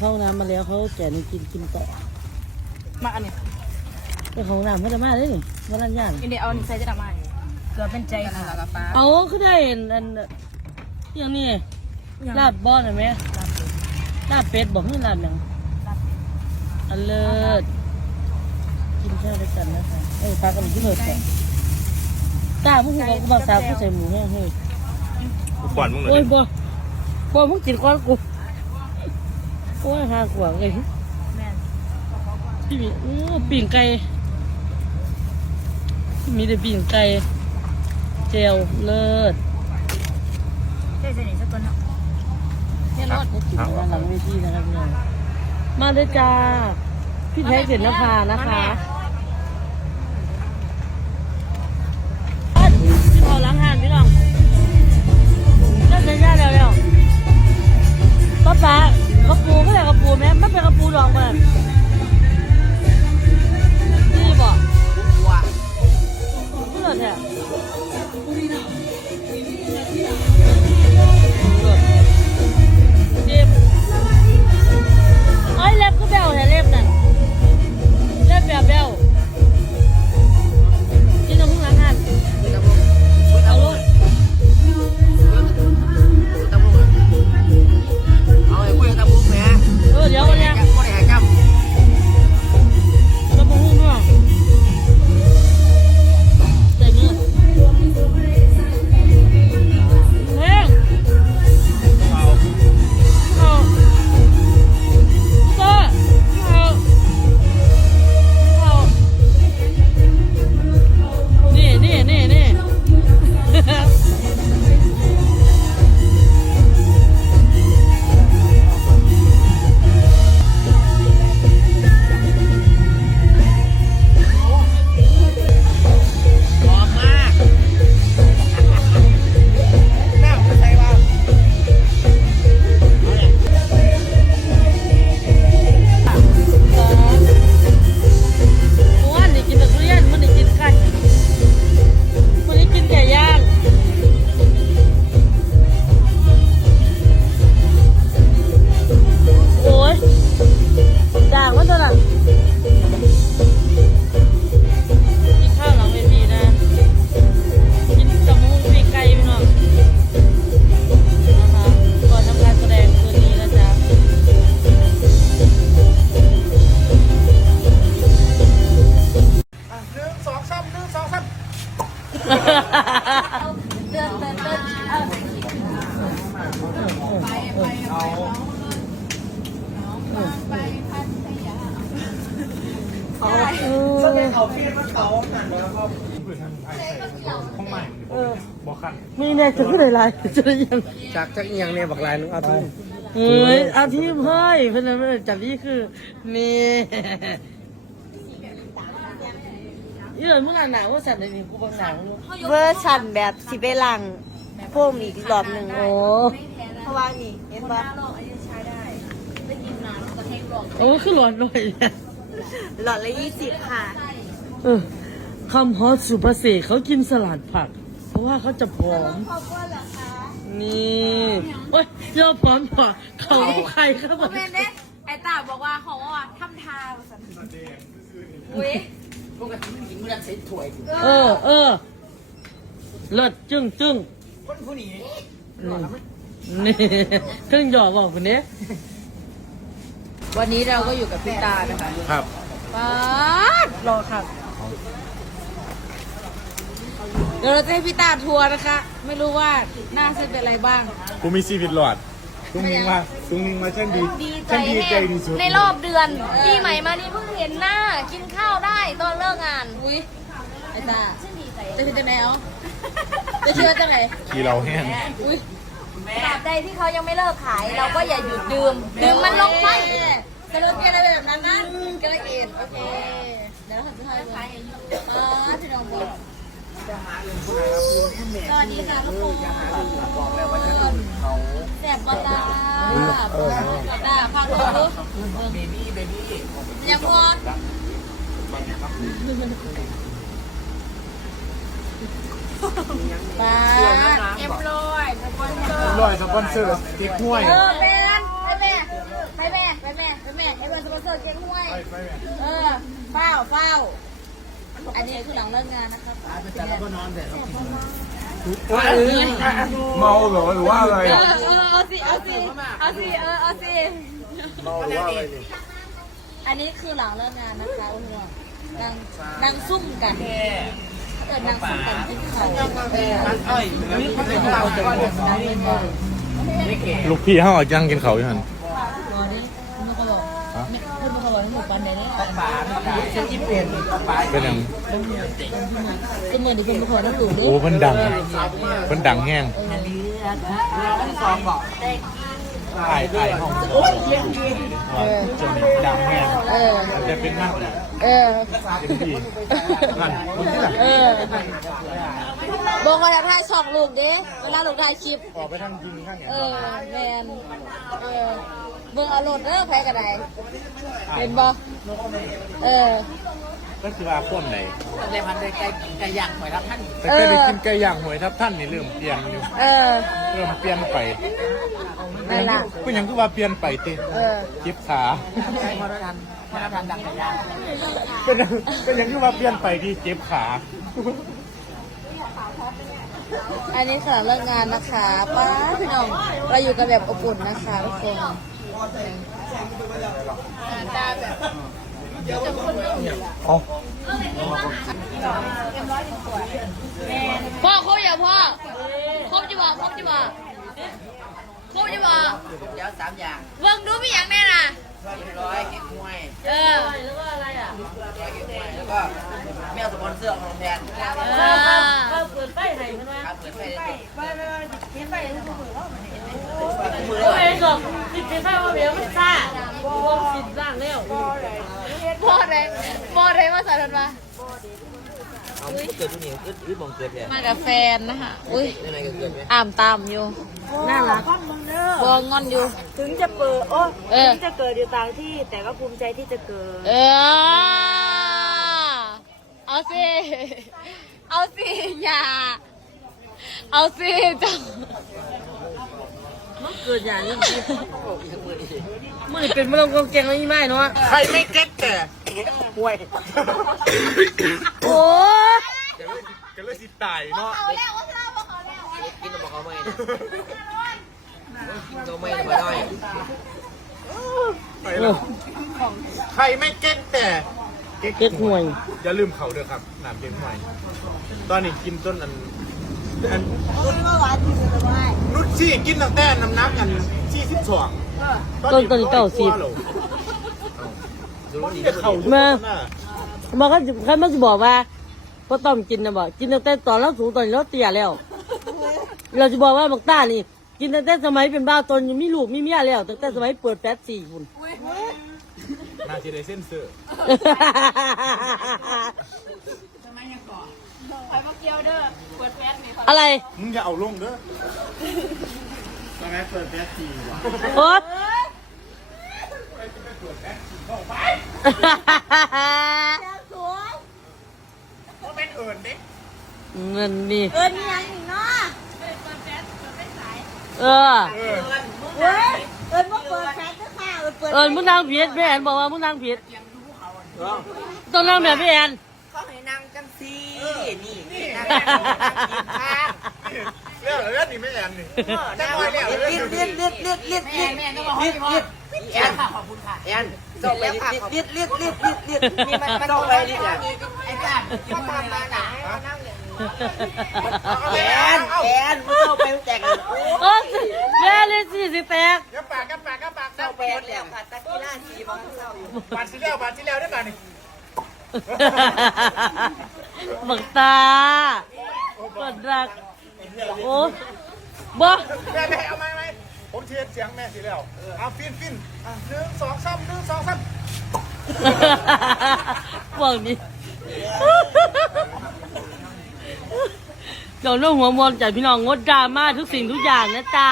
เข้าห้องน้ำมาแล้วเขาแจกให้กินกินต่อมาอันนี้ไปเข้าห้องน้ำเขาจะมาได้นี่วันนั้นย่านอินเดียเอาอันนี้ใส่จะทำไมเกลือเป็นใจค่ะแล้วป้าเอาคือได้เห็นอันอย่างนี้ลาบบ้อนเห็นไหมลาบเป็ดบอกให้ลาบหยังอันเลิศกินข้าวด้วยกันนะคะเอ้ยพากันกินเลยค่ะตาผู้บอกบอกสาวผู้ใส่หมูแห้งเฮ้ยกูก่อนมึงเลโอ้ยยบ่บ่มึงกินก้อนกู โอ้ยหาขวางเลยแม่นพี่มีอื้อปิ่งไก่มีแต่ปิ่งไก่เจลเลิศใส่ใส่นี่สักตัวเนาะเนี่ยรสได้กินกันหลังเวทีนะครับพี่น้องมาเลยจ้าพี่แท็กเสร็จนภานะคะ เอส่วนใหญ่อเขาพี่มันเขาหนักแล้วก็ห้องใหม่เออบอกขันมีแน่จะขึ้นอะไรจะได้ยังจากจากอีหยังเนี่ยบักลายนึงเอาทุ่มเฮ้ยอาทีมเฮ้ยเพื่อนๆจากนี้คือนี่ยี่ห้อมึงอ่านหนังว่าสัตว์ในนี้กูบางหนังอยู่เวอร์ชันแบบสิไปหลังโฟมอีกรอบหนึ่งโอ้เพราะว่านี่เห็นปะโอ้คือหลอนหน่อยเนี่ย หลอดละยี่สิบค่ะ เออคำฮอตสุภาษิตเขากินสลัดผัก เพราะว่าเขาจะผอมนี่โอ้ยเยอะผอมผอมเขาใครครับผมเมนเด้ไอ้ตาบอกว่าเขาว่าทำทาสันอุ้ยพวกกันกินเมื่อใส่ถ้วยเออ เออเลิศจึ้งจึ้งคนผู้นี้นี่เครื่องหยอกบอกคนนี้ วันนี้เราก็อยู่กับพี่ตานะคะครับป๊าดรอครับเดี๋ยวเราจะให้พี่ตาทัวร์นะคะ ไม่รู้ว่าหน้าเส้นเป็นอะไรบ้าง กูมีชีวิตหลอดตุ้งนิ่งมาตุ้งนิ่งมาฉันดีดีใจฉันดีใจแห้งที่สุดในรอบเดือนปีใหม่มานี่เพิ่งเห็นหน้า กินข้าวได้ตอนเลิกงาน อุ้ยไอ้ตาฉันดีใจจะถึงจะแนวจะเชื่อจังไหนขี่เราแห้งอุ้ย ตราบใดที่เขายังไม่เลิกขาย เราก็อย่าหยุดดื่ม ดื่มมันลงไปกระโดดเกลียดอะไรแบบนั้นนะกระโดดเอ็นโอเคเดี๋ยวเราทำสุดท้ายเลยป๊าดพี่น้องบอกสวัสดีค่ะทุกคนบอกแล้วว่าฉันเขาแสบปะตาตาพาตัวลูกเบบี้เบบี้อย่าพอป้า เอ็มร้อยสปอนเซอร์ลอยสปอนเซอร์ติ๊กห้วยเออแม่นั่นไปแม่ไปแม่ไปแม่เอออเฝ้าเฝ้าอันนี้คือหลังเลิกงานนะครับแต่เราก็นอนแต่เรากินเมาเหรอหรือว่าอะไรเออเออเอาสิเอาสิเอาสิเออเอาสิเมาหรือว่าอะไรนี่อันนี้คือหลังเลิกงานนะคะเพื่อนๆนั่งนั่งซุ่มกัน เออนั่งซุ่มกันกินข้าวเออเอ้ยนี่เขาเป็นเราแต่ว่าไม่เก๋ลูกพี่ห้ายังกินเขาอยู่หันวันนี้คุณมาบอกคุณมาบอกให้หมูปันไหนเนี่ยป่าเส้นญี่ปุ่นป่าเป็นยังก็เหมือนที่คุณมาขอน้ำหลูด้โอ้เพิ่นดังเพิ่นดังแห้งซองบอกไอ้ไอ้ห้องจนดังแห้ง เออจะเป็นมากเออเต็มที่นั่นคนที่หลังเออบอกว่าจะถ่ายชอบลูกเด้เวลาลูกถ่ายคลิปออกไปทางยิงข้างอย่างเออแมนเออเบิ่งเอารถเด้อแพ้กันไดเห็นบ่เออก็คือว่าพ่นไหนในพันธุ์ไก่ไก่ย่างหอยรับท่านแต่เคยได้กินไก่ย่างหวยทับท่านนี่เริ่มเปลี่ยนอยู่เออเริ่มเปลี่ยนไปนั่นล่ะก็ยังคือว่าเปลี่ยนไปติเออจิบขาไก่พอรับทัน พอรับทันดังไก่ย่างเป็นยังเป็นยังคือว่าเปลี่ยนไปที่เจ็บขาอันนี้ค่ะเลิกงานนะคะป้าพี่น้องเราอยู่กันแบบอบอุ่นนะคะทุกคนเอาพ่อครบอย่าพ่อครบจะบอกครบจะบอกครบจะบอกเดี๋ยวสามอย่างเบิ่งดูมีอย่างแน่น่ะ ร้อยเบร้อยเก็บมวยเออ แล้วก็อะไรอะร้อยเก็บมวยแล้วก็ไม่เอาสปอนเซอร์ของแรมเออ เปิดไฟนมันวะเปิดไฟได้ว่าว่าเขีไส้ผู้หญิงว่ามัเหมือก็ไม่หรอกติดไฟว่าเบี้ยมันซ่าบวมสิดร่างแล้ว บ่อไรบ่อไรมาสารันมา เอาเกิดผู้หญิงอึดอึดมองเกิดเนี่ยมากับแฟนนะคะอุ้ยยังไงก็เกิดไหมอ่ามตามอยู่น่ารักบองงอนอยู่ ถึงจะเปิดโอ้เออถึงจะเกิดอยู่ต่างที่ แต่ก็ภูมิใจที่จะเกิด เออเอาสิเอาสิอย่า เอาสิจังมันเกิดอย่างนี้มันเป็นมันลงกองเกงแล้วนี่ไม่เนาะใครไม่เก็ตแต่ป่วยโอ้ ยก็เลยสิตายเนาะกินนมเขาไม่นะกินนมไม่มาหน่อยไปแล้วใครไม่เก็ตแต่เก็กหวย อย่าลืมเขาเด้อครับน้ำเก็ตหวยตอนนี้กินต้นอันอันนุชชี่กินตั้งแต่น้ำน้ำกันสี่สิบสองต้นต้นเก้าสิบจะเข่าแม่บอกเขาเขาไม่จะบอกว่า ก็ต้องกินนะบอกกินตั้งแต่ตอนเราสูงตอนนี้เราเตี้ยแล้ว เราจะบอกว่าบักต้านี่ กินตั้งแต่สมัยเป็นบ้าวตนยังมีลูกมีเมียแล้วตั้งแต่สมัยเปิดแป๊ดสี่คุณนาทีได้เส้นเสืออะไรมึงอย่าเอาลงเด้อตอนนั้นเปิดแป๊ดสี่ว่ะโอ๊ต เพราะเป็นเอิญเด็ก เงินนี่ เอินยังอีกเนาะเออเออเฮ้ยเอินว่าเปิดแฟนก็ค่ะเอินเปิดเออมึงนางผิดแม่แอนบอกว่ามึงนางผิดต้องนั่งแบบพี่แอนเขาให้นั่งจังซีนี่นี่นั่งเรื่องเรื่องนี้ไม่แอนนี่จะน้อยแล้วเรื่องเลียดเลียดเลียดเลียดเลียดเลียดเลียดเลียดแอนขอบคุณค่ะแอนจบไปเลียดเลียดเลียดเลียดเลียดนี่มันมันจบไปนี่จ้ะไอ้จ้าเขาทำมาหนา แอนแอนมึงเข้าไปแต่งโอ้โอ๊ยแม่เลยสี่สิแตกอย่าปากอย่าปากอย่าปากเข้าไปแล้วค่ะตะกี้ล่าสีบ้องเข้าอยู่บาดสิแล้วบาดสิแล้วได้บาดนี่บักตาเปิดรัก โอ้บ่แม่แม่เอาไหมไหมผมเทียนเสียงแม่สิแล้วเอาฟินฟินอะหนึ่งสองสามหนึ่งสองสามพวกนี้ เดี๋ยวน้องหัวมอนใจพี่น้องงดดราม่าทุกสิ่งทุกอย่างนะจ๊ะ